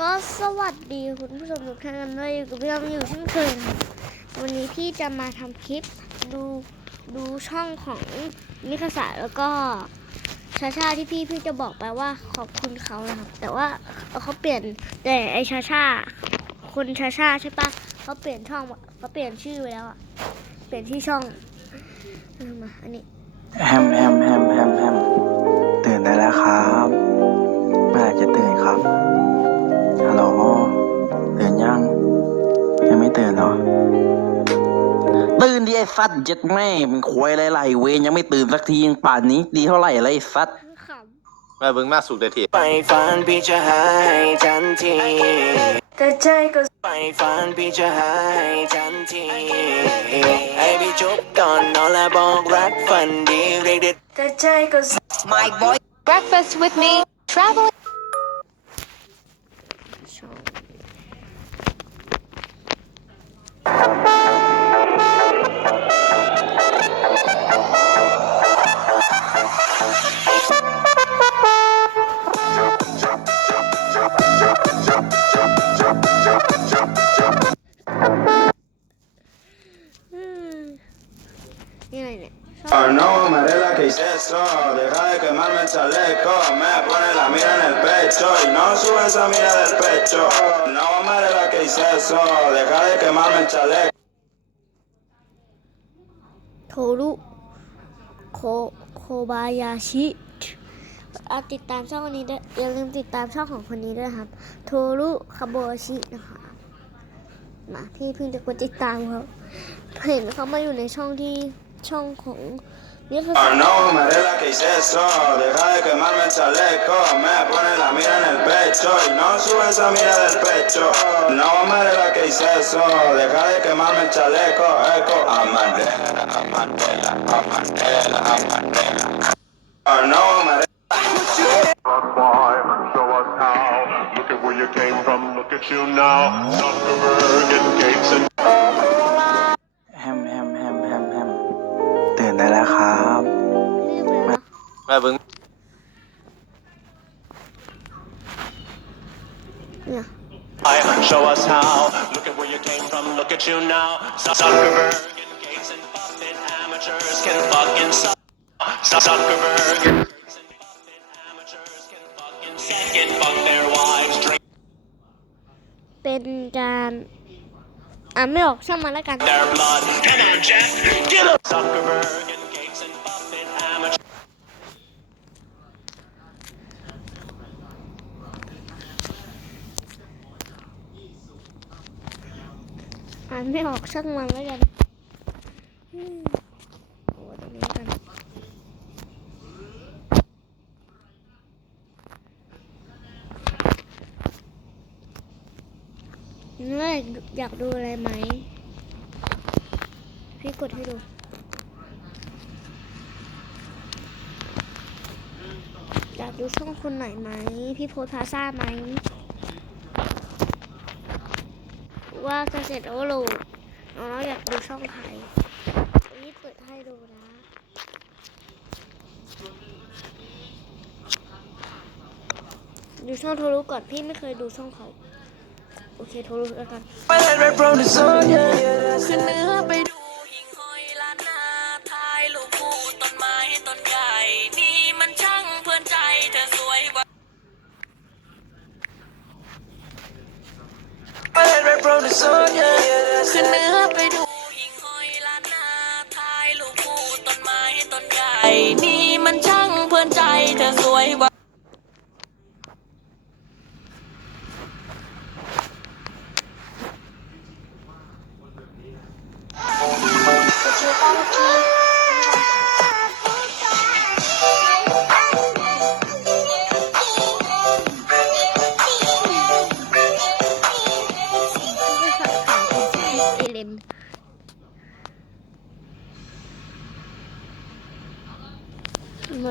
ก็สวัสดีคุณผู้ชมทุกท่านกันด้วยอยู่กับพี่เราอยู่เช่นเคยวันนี้พี่จะมาทำคลิปดูดูช่องของมิคาสะแล้วก็ชาชาที่พี่พี่จะบอกไปว่าขอบคุณเขานะครับ แต่ว่าเขาเปลี่ยนแต่ไอชาชาคนชาชาใช่ปะเขาเปลี่ยนช่องเขาเปลี่ยนชื่อไปแล้วอะเปลี่ยนที่ช่องมาอันนี้แฮมแฮมแฮมแฮมแฮม อ้สัตว์เจ็ดแม่มันควยอะไรๆเวรยังไม่ตื่นสักทียังป่านนี้ ดีเท่าไหร่แล้วไอ้สัตว์ขมาเบิ่งมาสุกเดทีไปฝันพี่จะหายทันทีแต่ใจก็ไปฝันพี่จะหายทันทีให้พี่จุบก่อนนอนและบอกรักฝันดีเรียกได้แต่ใจก็ My boy breakfast with me, travel อืมนี่อะไรเนี่ยชอบ No, Marela, ¿qué hice eso? Deja de quemarme el chaleco. Me pone la mira en el pecho y no sube esa mira del pecho. No, Marela, ¿qué hice eso? Deja de quemarme el chaleco. โทรุโคโค บายาชิเอาติดตามช่องคนนี้ด้วยอย่าลืมติดตามช่องของคนนี้ด้วยครับ โทรุคาโบชินะคะมาพี่เพิ่งจะกดติดตามเขาเห็นเขามาอยู่ในช่องที่ช่องของนี่คือ No, Marela, ¿qué hice eso? Deja de quemarme el chaleco. Me pone la mira en el pecho y no sube esa mira del pecho. No, Marela, ¿qué hice eso? Deja de quemarme el chaleco. Eco. Amandela, Amandela, Amandela, Amandela. No, Marela. boy, show us how. Look at where you came from, look at you now. Zuckerberg and Gates and แฮมแฮมแฮมแฮมแฮมตื่นได้แล้วครับ รีบเลยนะ มาเบิ่ง เนี่ย Show us how. Look at where you came from, look at you now. Zuckerberg fucking suck and fuck their wives, drink เป็นการอ่านไม่ออกช่างมันแล้วกัน their blood. Come on, Jack, get up. Zuckerberg and Gates and Buffett amateurs. อ่านไม่ออกช่างมันแล้วกันอืม เมื่อยากดูอะไรไหม พี่กดให้ดู อยากดูช่องคนไหนไหม พี่โพสพาซ่าไหม ว่าจะเสร็จโอโลน้องอยากดูช่องใครนี่เปิดให้ดูนะดูช่องโทรรู้ก่อนพี่ไม่เคยดูช่องเขา โอเคโทรรู้แล้วกันขึ้นเนื้อไปดูหิ่งห้อยล้านนาท้ายลูกคู่ต้นไม้ต้นใหญ่นี่มันช่างเพลินใจเธอสวยกว่าขึ้นเนื้อไปดูหิ่งห้อยล้านนาท้ายลูกคู่ต้นไม้ต้นใหญ่นี่มันช่างเพลินใจเธอสวยว่า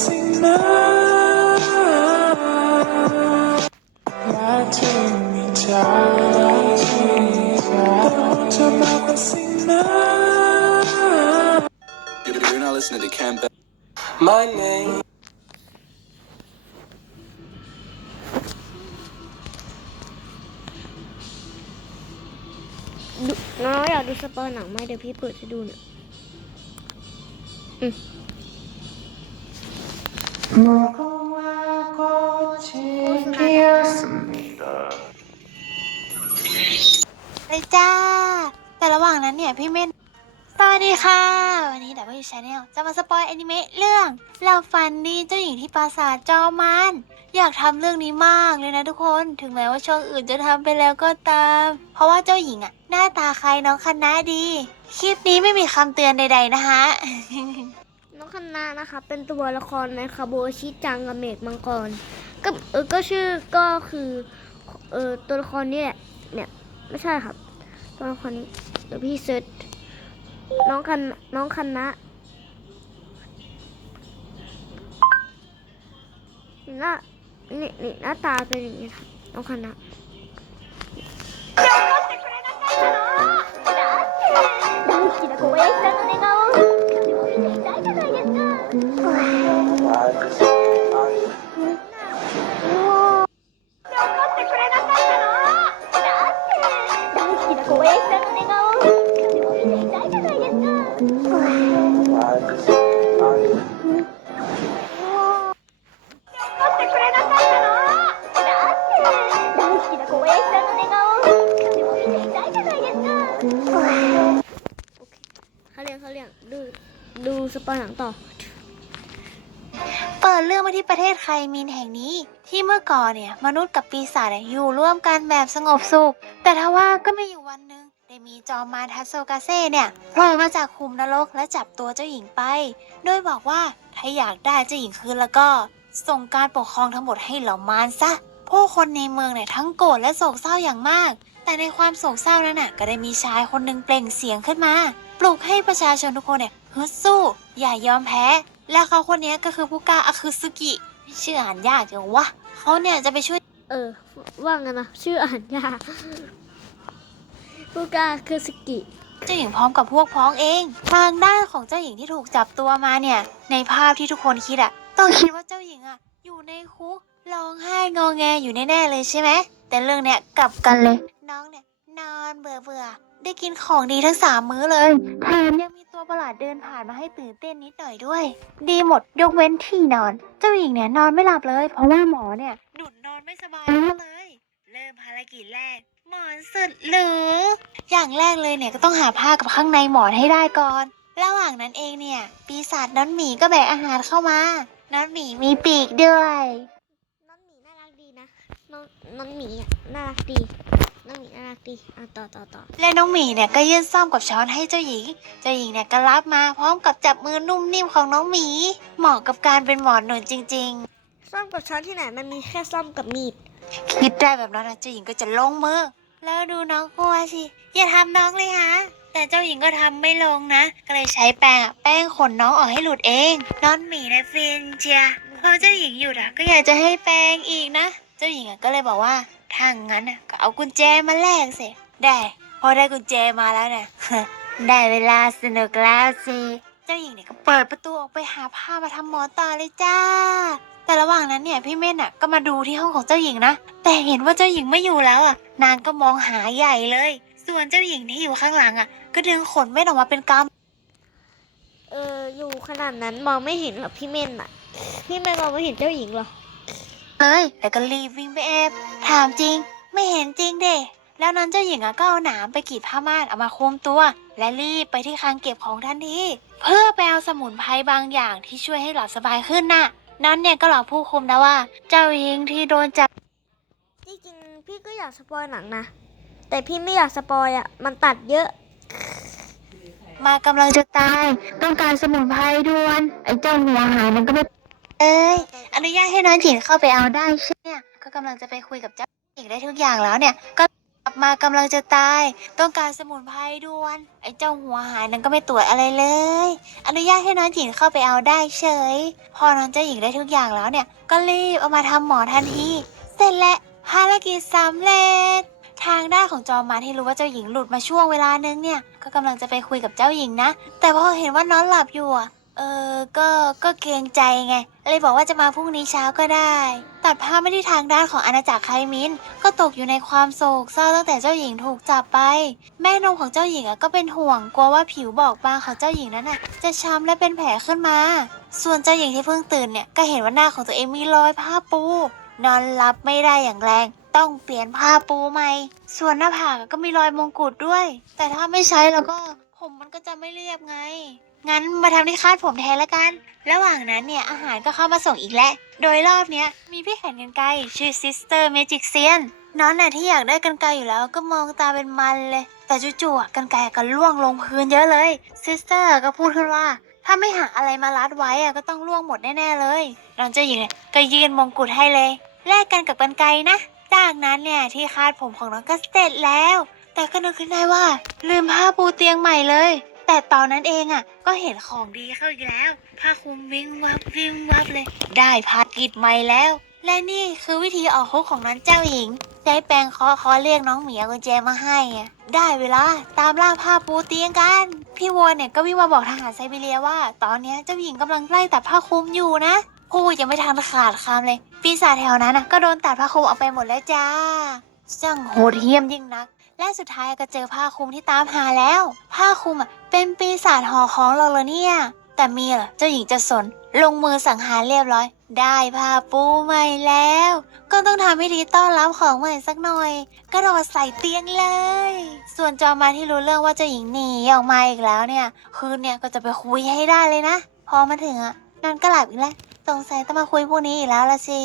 สิ่งนั้นรักที่มีเธอเธอมากกว่าสิ่งนั้น You're not listening to Camp My name ดูน้องอยากดูสปอยหนังไหมเดี๋ยวพี่เปิดให้ดูเนี่ย อืมโฆษณาเลยจ้า แต่ระหว่างนั้นเนี่ยพี่เม่นสวัสดีค่ะ วันนี้ดับเบิลยูชาแนลจะมาสปอยแอนิเมะเรื่องเราฟันดีเจ้าหญิงที่ปราสาทจอมัน อยากทำเรื่องนี้มากเลยนะทุกคน ถึงแม้ว่าช่องอื่นจะทำไปแล้วก็ตาม เพราะว่าเจ้าหญิงอะหน้าตาคล้ายน้องคณะดี คลิปนี้ไม่มีคำเตือนใด ๆ นะคะ น้องคันนานะคะ เป็นตัวละครในคาโบชิจังกับเมกมังกรก็เออก็ชื่อก็คือเออตัวละครนี่ยเนี่ยไม่ใช่ครับ ตัวละครนี้เดี๋ยวพี่เซิร์ชน้องคันน้องคันนะหน้านี่นี่หน้าตาเป็นอย่างนี้ครับน้องคันนะ เปิดเรื่องมาที่ประเทศไคมินแห่งนี้ ที่เมื่อก่อนเนี่ยมนุษย์กับปีศาจอยู่ร่วมกันแบบสงบสุข แต่ทว่าก็ไม่อยู่วันหนึ่งได้มีจอมมารทัสโซกาเซ่เนี่ยโผล่มาจากคุมนรกและจับตัวเจ้าหญิงไป โดยบอกว่าถ้าอยากได้เจ้าหญิงคืนแล้วก็ ส่งการปกครองทั้งหมดให้เหล่ามารซะผู้คนในเมืองเนี่ยทั้งโกรธและโศกเศร้าอย่างมาก แต่ในความโศกเศร้านั้นน่ะก็ได้มีชายคนหนึ่งเปล่งเสียงขึ้นมา ปลุกให้ประชาชนทุกคนเนี่ยฮึดสู้ อย่ายอมแพ้ และเขาคนนี้ก็คือผู้กล้าอาคุซึกิชื่ออ่านยากจังวะเขาเนี่ยจะไปช่วย เออ ว่างันนะชื่ออ่านยากผู้กล้าคือสกิ เจ้าหญิงพร้อมกับพวกพ้องเอง ทางด้านของเจ้าหญิงที่ถูกจับตัวมาเนี่ย ในภาพที่ทุกคนคิดอะต้องคิดว่าเจ้าหญิงอะอยู่ในคุกร้องไห้งอแงอยู่แน่ๆเลยใช่ไหมแต่เรื่องเนี้ยกลับกันเลย น้องเนี่ยนอนเบื่อเบื่อๆได้กินของดีทั้งสามมื้อเลยแถมยังมีตัว ประหลาดเดินผ่านมาให้ตื่นเต้นนิดหน่อยด้วย ดีหมดยกเว้นที่นอน เจ้าหญิงเนี่ยนอนไม่หลับเลย เพราะว่าหมอเนี่ยดุดนอนไม่สบายแล้วเลย เริ่มภารกิจแรก หมอนสุดหรือ อย่างแรกเลยเนี่ยก็ต้องหาผ้ากับข้างในหมอนให้ได้ก่อน ระหว่างนั้นเองเนี่ย ปีศาจน้อนหมีก็แบกอาหารเข้ามาน้อนหมีมีปีกด้วย น้องหมีน่ารักดีนะ น้องน้องหมีอะน่ารักดี น้องหมีน่ารักดีอะต่อต่อต่อและน้องหมีเนี่ยก็ยื่นซ่อมกับช้อนให้เจ้าหญิง เจ้าหญิงเนี่ยก็รับมาพร้อมกับจับมือนุ่มนิ่มของน้องหมี เหมาะกับการเป็นหมอนหนุนจริง ซ่อมกับช้อนที่ไหนมันมีแค่ซ่อมกับมีดๆ คิดได้แบบนั้นนะเจ้าหญิงก็จะลงมือ แล้วดูน้องกลัวสิ อย่าทำน้องเลยฮะ แต่เจ้าหญิงก็ทำไม่ลงนะ ก็เลยใช้แป้งอะแป้งขนน้องออกให้หลุดเอง น้องหมีนะฟินเจียพอเจ้าหญิงหยุดอะก็อยากจะให้แป้งอีกนะ เจ้าหญิงอะก็เลยบอกว่า ถ้างั้นอะก็เอากุญแจมาแลกสิ ได้ พอได้กุญแจมาแล้วเนี่ยได้เวลาสนุกแล้วสิ เจ้าหญิงเนี่ยก็เปิดประตูออกไปหาผ้ามาทำหมอนต่อเลยจ้า แต่ระหว่างนั้นเนี่ยพี่เม่นอะก็มาดูที่ห้องของเจ้าหญิงนะ แต่เห็นว่าเจ้าหญิงไม่อยู่แล้วอะ นางก็มองหาใหญ่เลย ส่วนเจ้าหญิงที่อยู่ข้างหลังอะ ก็ดึงขนเม่นออกมาเป็นกำเอออยู่ขนาดนั้นมองไม่เห็นหรอพี่เม่นอะ พี่เม่นมองไม่เห็นเจ้าหญิงหรอ เลยแล้วก็รีบวิ่งไปแอบ ถามจริง ไม่เห็นจริงเด้แล้วนั้นเจ้าหญิงอะก็เอาหนามไปกรีดผ้าม่านเอามาคลุมตัว และรีบไปที่คลังเก็บของทันทีเพื่อไปเอาสมุนไพรบางอย่างที่ช่วยให้หลับสบายขึ้นน่ะ นั้นเนี่ยก็หลอกผู้คุมนะว่า เจ้าหญิงที่โดนจับจริงๆพี่ก็อยากสปอยหนังนะ แต่พี่ไม่อยากสปอยอะมันตัดเยอะ มากำลังจะตาย ต้องการสมุนไพรด่วนไอ้เจ้าหัวหายมันก็ไม่ เอ้ย อนุญาตให้น้องหญิงเข้าไปเอาได้ใช่ไหมก็กำลังจะไปคุยกับเจ้าหญิงได้ทุกอย่างแล้วเนี่ย ก็หลับมากำลังจะตาย ต้องการสมุนไพรด่วน ไอ้เจ้าหัวหายนั้นก็ไม่ตรวจอะไรเลย อนุญาตให้น้องหญิงเข้าไปเอาได้เฉย พอน้องเจ้าหญิงได้ทุกอย่างแล้วเนี่ย ก็รีบเอามาทำหมอทันที เสร็จแล้วภารกิจสำเร็จทางด้านของจอมมารที่รู้ว่าเจ้าหญิงหลุดมาช่วงเวลานึงเนี่ย ก็กำลังจะไปคุยกับเจ้าหญิงนะ แต่พอเห็นว่าน้องหลับอยู่อะ เออ ก็ก็เกรงใจไง เลยบอกว่าจะมาพรุ่งนี้เช้าก็ได้ ตัดภาพไม่ที่ทางด้านของอาณาจักรไคมิน ก็ตกอยู่ในความโศกเศร้าตั้งแต่เจ้าหญิงถูกจับไป แม่นมของเจ้าหญิงอะก็เป็นห่วงกลัวว่าผิวบอบบางของเจ้าหญิงนั้นน่ะ จะช้ำและเป็นแผลขึ้นมา ส่วนเจ้าหญิงที่เพิ่งตื่นเนี่ยก็เห็นว่าหน้าของตัวเองมีรอยผ้าปู นอนหลับไม่ได้อย่างแรง ต้องเปลี่ยนผ้าปูใหม่ ส่วนหน้าผากก็มีรอยมงกุฎด้วย แต่ถ้าไม่ใช้แล้วก็ผมมันก็จะไม่เรียบไง งั้นมาทำที่คาดผมแทนละกัน ระหว่างนั้นเนี่ยอาหารก็เข้ามาส่งอีกแล้ว โดยรอบเนี้ยมีพี่แขนกันไกรชื่อซิสเตอร์เมจิกเซียนน้องน่ะที่อยากได้กันไกรอยู่แล้วก็มองตาเป็นมันเลย แต่จู่ๆกันไกรก็ล่วงลงพื้นเยอะเลยซิสเตอร์ก็พูดขึ้นว่า ถ้าไม่หาอะไรมารัดไว้อะก็ต้องล่วงหมดแน่ๆเลยน้องเจ้าหญิงเนี่ยก็ยืนมงกุฎให้เลยแลกกันกับกันไกรนะ จากนั้นเนี่ยที่คาดผมของน้องก็เสร็จแล้ว แต่ก็นึกขึ้นได้ว่า ลืมผ้าปูเตียงใหม่เลย แต่ตอนนั้นเองอะ ก็เห็นของดีเข้าอีกแล้วผ้าคลุมวิ่งวับวิ่งวับเลย ได้ภารกิจใหม่แล้ว และนี่คือวิธีออกคุกของน้องเจ้าหญิงใช้แปรงเคาะเคาะเรียกน้องเหมียวกุญแจมาให้อะได้เวลาตามล่าผ้าปูเตียงกัน พี่วัวเนี่ยก็วิ่งมาบอกทหารไซบีเรียว่า ตอนเนี้ยเจ้าหญิงกำลังไล่ตัดผ้าคลุมอยู่นะพูดยังไม่ทันขาดคำเลย ปีศาจแถวนั้นน่ะก็โดนตัดผ้าคลุมออกไปหมดแล้วจ้าช่างโหดเหี้ยมยิ่งนัก และสุดท้ายก็เจอผ้าคลุมที่ตามหาแล้ว ผ้าคลุมอะเป็นปีศาจห่อของเราเลยเนี่ย แต่มีเหรอเจ้าหญิงจะสน ลงมือสังหารเรียบร้อย ได้ผ้าปูใหม่แล้ว ก็ต้องทำพิธีต้อนรับของใหม่สักหน่อย กระโดดใส่เตียงเลย ส่วนจอมาที่รู้เรื่องว่าเจ้าหญิงหนีออกมาอีกแล้วเนี่ย คืนเนี่ยก็จะไปคุยให้ได้เลยนะ พอมาถึงอะนอนก็หลับอีกแล้วสงสัยต้องมาคุยพวกนี้อีกแล้วละสิ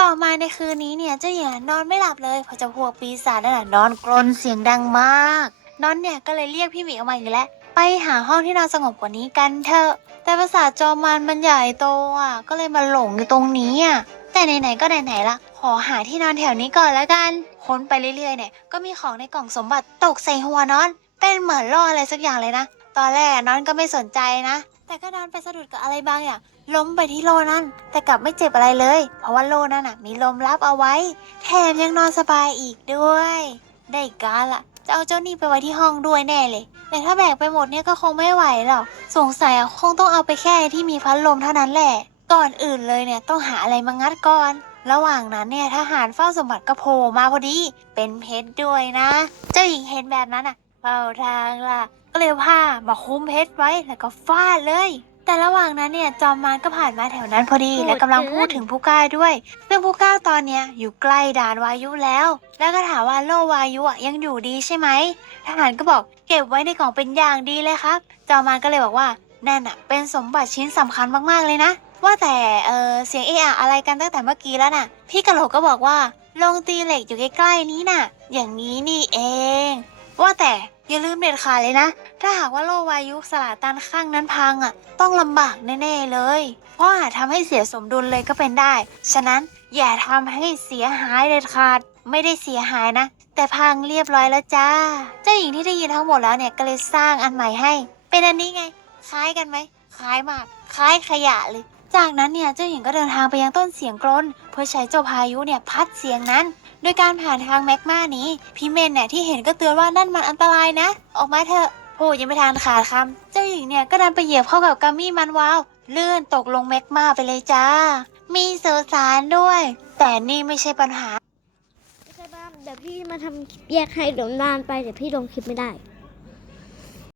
ต่อมาในคืนนี้เนี่ยเจ้าหญิงนอนไม่หลับเลยเพราะเจะพวกปีศาจนั่นแหละนอนกรนเสียงดังมาก นอนเนี่ยก็เลยเรียกพี่หมีออกมาอีกแล้วไปหาห้องที่นอนสงบกว่านี้กันเถอะ แต่ภาษาทจอมมันมันใหญ่โตอะ ก็เลยมาหลงอยู่ตรงนี้อะแต่ไหนๆก็ไหนๆละขอหาที่นอนแถวนี้ก่อนแล้วกันค้นไปเรื่อยๆเนี่ยก็มีของในกล่องสมบัติตกใส่หัวนอน เป็นเหมือนล่ออะไรสักอย่างเลยนะ ตอนแรกนอนก็ไม่สนใจนะ แต่ก็นอนไปสะดุดกับอะไรบางอย่างล้มไปที่โลนั่น แต่กลับไม่เจ็บอะไรเลย เพราะว่าโลนั่นน่ะ มีลมรับเอาไว้ แถมยังนอนสบายอีกด้วย ได้การละจะเอาเจ้านี่ไปไว้ที่ห้องด้วยแน่เลย แต่ถ้าแบกไปหมดเนี่ยก็คงไม่ไหวหรอกสงสัยอะคงต้องเอาไปแค่ที่มีพัดลมเท่านั้นแหละ ก่อนอื่นเลยเนี่ยต้องหาอะไรมางัดก่อน ระหว่างนั้นเนี่ยทหารเฝ้าสมบัติก็โผมาพอดี เป็นเพชรด้วยนะ เจ้าหญิงเห็นแบบนั้นอะเฝ้าทางล่ะก็เลยเอาผ้ามาคลุมเพชรไว้แล้วก็ฟาดเลย แต่ระหว่างนั้นเนี่ยจอมมารก็ผ่านมาแถวนั้นพอดีโหดและกำลังเกินพูดถึงผู้กล้าด้วย ซึ่งผู้กล้าตอนเนี้ยอยู่ใกล้ด่านวายุแล้ว แล้วก็ถามว่าโลวายุอะยังอยู่ดีใช่ไหมทหารก็บอกเก็บไว้ในกล่องเป็นอย่างดีเลยครับ จอมมารก็เลยบอกว่านั่นอะเป็นสมบัติชิ้นสำคัญมากๆเลยนะ ว่าแต่เออเสียงเอะอะอะไรกันตั้งแต่เมื่อกี้แล้วน่ะ พี่กะโหลกก็บอกว่าโรงตีเหล็กอยู่ใกล้ๆนี้น่ะ อย่างนี้นี่เอง ว่าแต่ อย่าลืมเด็ดขาดเลยนะ ถ้าหากว่าโลวายุสลาตันข้างนั้นพังอะ ต้องลำบากแน่ๆเลย เพราะอาจทำให้เสียสมดุลเลยก็เป็นได้ ฉะนั้นอย่าทำให้เสียหายเด็ดขาด ไม่ได้เสียหายนะ แต่พังเรียบร้อยแล้วจ้า เจ้าหญิงที่ได้ยินทั้งหมดแล้วเนี่ยก็เลยสร้างอันใหม่ให้ เป็นอันนี้ไง คล้ายกันไหม คล้ายมาก คล้ายขยะเลย จากนั้นเนี่ยเจ้าหญิงก็เดินทางไปยังต้นเสียงกรนเพื่อใช้เจ้าพายุเนี่ยพัดเสียงนั้น โดยการผ่านทางแมกมานี้พี่เมนเนี่ยที่เห็นก็เตือนว่านั่นมันอันตรายนะ ออกมาเถอะโหยังไม่ทานขาดคำเจ้าหญิงเนี่ยก็ดันไปเหยียบเข้ากับกัมมี่มันวาวเลื่อนตกลงแมกมาไปเลยจ้า มีเสือสารด้วย แต่นี่ไม่ใช่ปัญหาโอเคบ้าเดี๋ยวพี่มาทำคลิปแยกให้เดี๋ยวนานไปเดี๋ยวพี่ลงคลิปไม่ได้